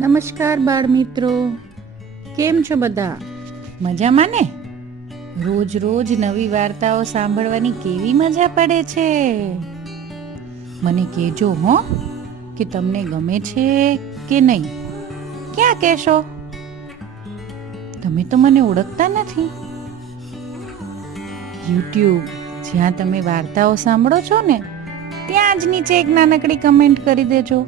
નમસ્કાર બાળ મિત્રો, કેમ છો બધા? મજામાં ને? રોજ રોજ નવી વાર્તાઓ સાંભળવાની કેવી મજા પડે છે. મને કહેજો હો કે તમને ગમે છે કે નહીં. ક્યાં કહેશો? તમે તો મને ઓળખતા નથી. યુટ્યુબ જ્યાં તમે વાર્તાઓ સાંભળો છો ને ત્યાં જ નીચે એક નાનકડી કમેન્ટ કરી દેજો.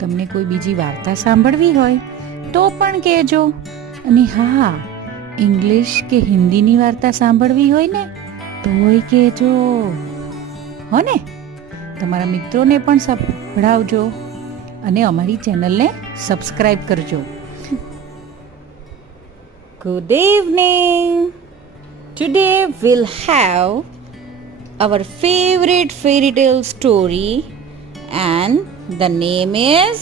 તમને કોઈ બીજી વાર્તા સાંભળવી હોય તો પણ કહેજો. અને હા, ઇંગ્લિશ કે હિન્દીની વાર્તા સાંભળવી હોય ને તોય કહેજો હો ને. તમારા મિત્રોને પણ સંભળાવજો અને અમારી ચેનલને સબસ્ક્રાઇબ કરજો. Good evening. Today we'll have our favorite fairy tale story and the name is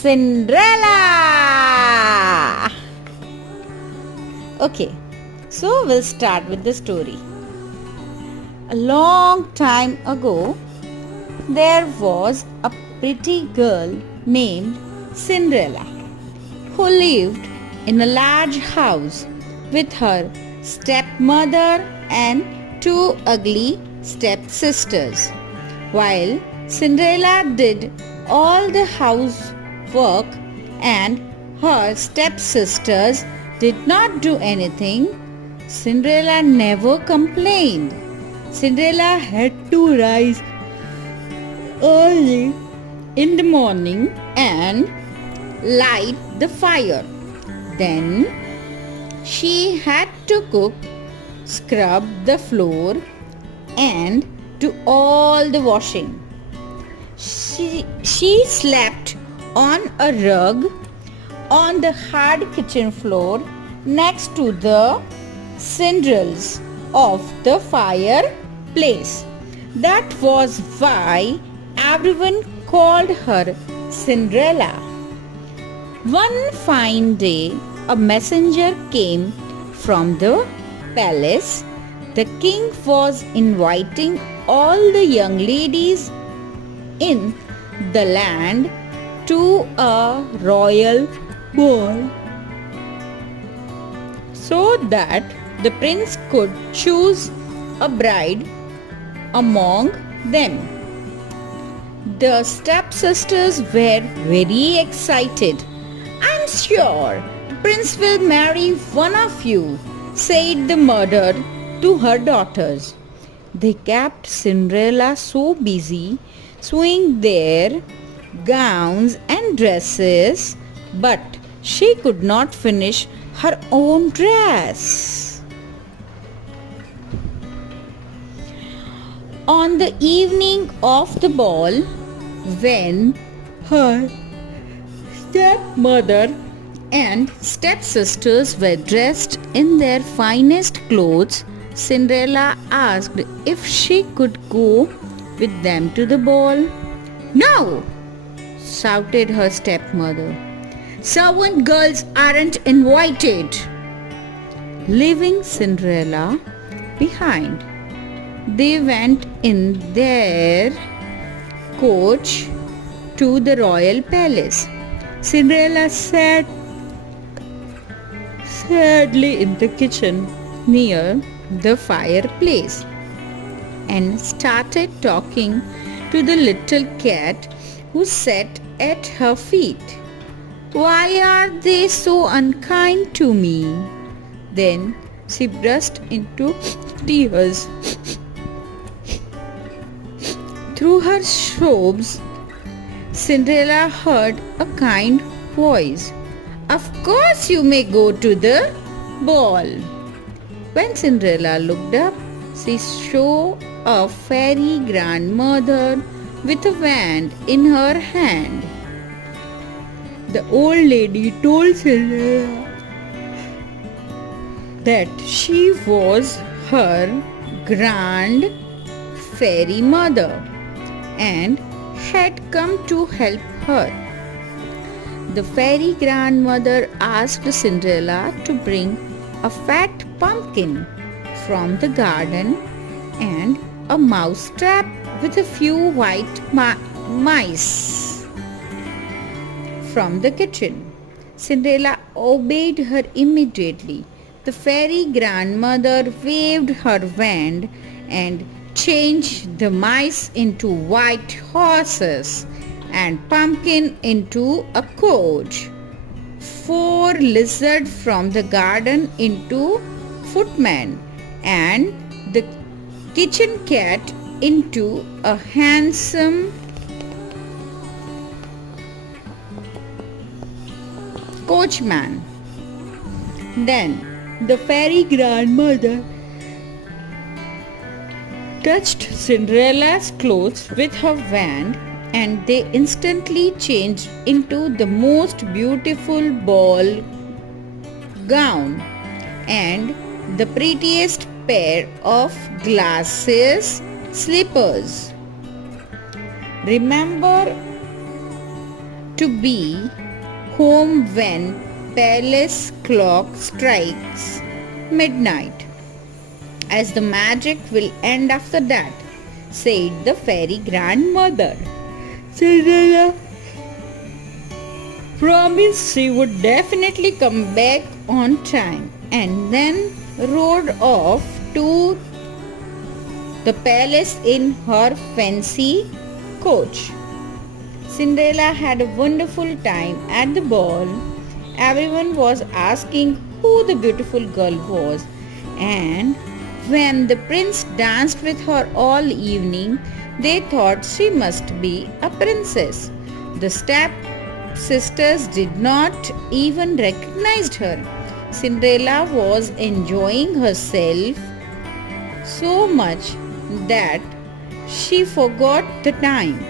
Cindrella. Okay, so we'll start with the story. A long time ago, there was a pretty girl named Cindrella who lived in a large house with her stepmother and two ugly stepsisters. While Cindrella did all the housework and her stepsisters did not do anything, Cindrella never complained. Cindrella had to rise early in the morning and light the fire. Then she had to cook, scrub the floor, and do all the washing. She slept on a rug on the hard kitchen floor next to the cindrels of the fireplace. That was why everyone called her Cindrella. One fine day, a messenger came from the palace. The king was inviting all the young ladies in the land to a royal ball so that the prince could choose a bride among them. The stepsisters were very excited. "I'm sure Prince will marry one of you," said the mother to her daughters. They kept Cindrella so busy sewing their gowns and dresses, but she could not finish her own dress. On the evening of the ball, when her stepmother and stepsisters were dressed in their finest clothes, Cindrella asked if she could go with them to the ball. "No!" shouted her stepmother. "Servant girls aren't invited." Leaving Cindrella behind, they went in their coach to the royal palace. Cindrella sat sadly in the kitchen near the fireplace and started talking to the little cat who sat at her feet. "Why are they so unkind to me?" Then she burst into tears. Through her sobs, Cindrella heard a kind voice. "Of course you may go to the ball." When Cindrella looked up, she saw a fairy grandmother with a wand in her hand. The old lady told Cindrella that she was her grand fairy mother and had come to help her. The fairy grandmother asked Cindrella to bring a fat pumpkin from the garden and a mouse trap with a few white mice. from the kitchen. Cinderella obeyed her immediately. The fairy grandmother waved her wand and changed the mice into white horses and pumpkin into a coach, four lizards from the garden into footmen, and the kitchen cat into a handsome coachman. Then the fairy grandmother touched Cinderella's clothes with her wand, and they instantly changed into the most beautiful ball gown and the prettiest pair of glasses slippers. Remember to be home when palace clock strikes midnight, as the magic will end after that, said the fairy grandmother. Cinderella promised she would definitely come back on time and then rode off to the palace in her fancy coach. Cinderella had a wonderful time at the ball. Everyone was asking who the beautiful girl was, and when the prince danced with her all evening, they thought she must be a princess. The step sisters did not even recognize her. Cinderella was enjoying herself so much that she forgot the time.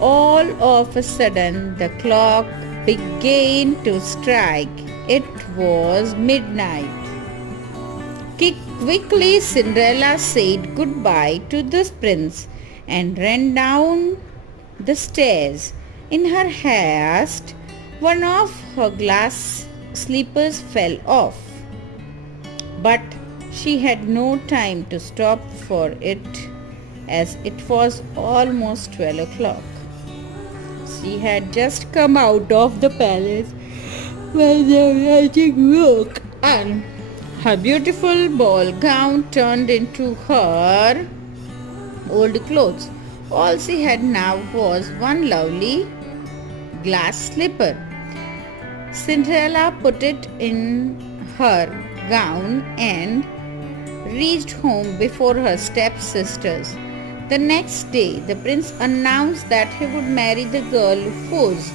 All of a sudden, the clock began to strike. It was midnight. Quickly, Cinderella said goodbye to the prince and ran down the stairs. In her haste, one of her glass slippers fell off, but she had no time to stop for it, as it was almost 12 o'clock. She had just come out of the palace when the magic work, and her beautiful ball gown turned into her old clothes. All she had now was one lovely glass slipper. Cinderella put it in her gown and reached home before her stepsisters. The next day, the prince announced that he would marry the girl whose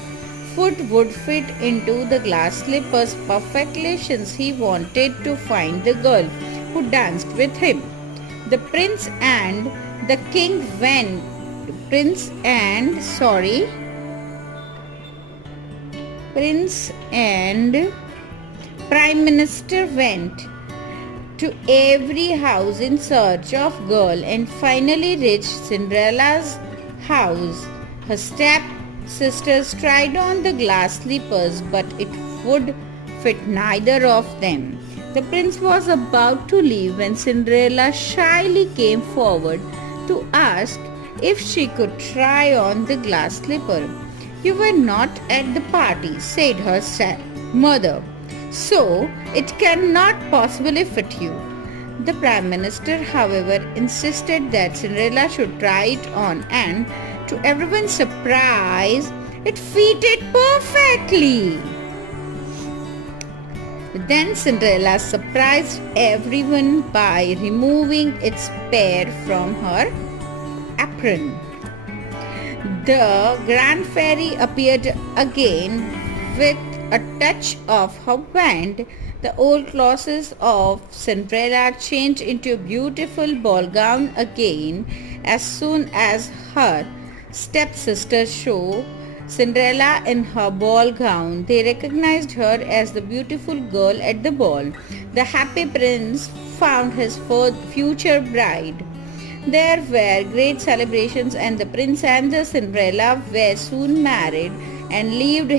foot would fit into the glass slippers perfectly, since he wanted to find the girl who danced with him. The prince and the king went. Prince and Prime Minister went to every house in search of girl and finally reached Cinderella's house. Her step-sisters tried on the glass slippers, but it would fit neither of them. The prince was about to leave when Cinderella shyly came forward to ask if she could try on the glass slipper. "You were not at the party," said her mother, "so it cannot possibly fit you." The Prime Minister, however, insisted that Cinderella should try it on, and to everyone's surprise, it fitted perfectly. Then Cinderella surprised everyone by removing its pair from her apron. The Grand Fairy appeared again with a touch of her wand. The old clothes of Cinderella changed into a beautiful ball gown again. As soon as her stepsisters saw Cinderella in her ball gown, they recognized her as the beautiful girl at the ball. The happy prince found his future bride. There were great celebrations, and the prince and the Cinderella were soon married and lived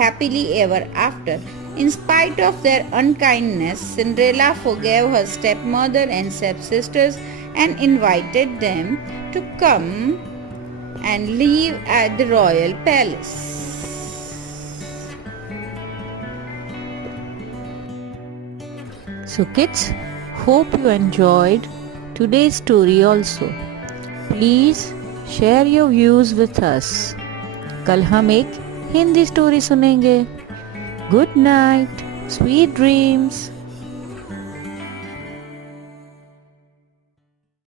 happily ever after. In spite of their unkindness, Cinderella forgave her stepmother and stepsisters and invited them to come and live at the royal palace. So kids, hope you enjoyed today's story also. Please share your views with us. कल हम एक Hindi story सुनेंगे. Good night, sweet dreams.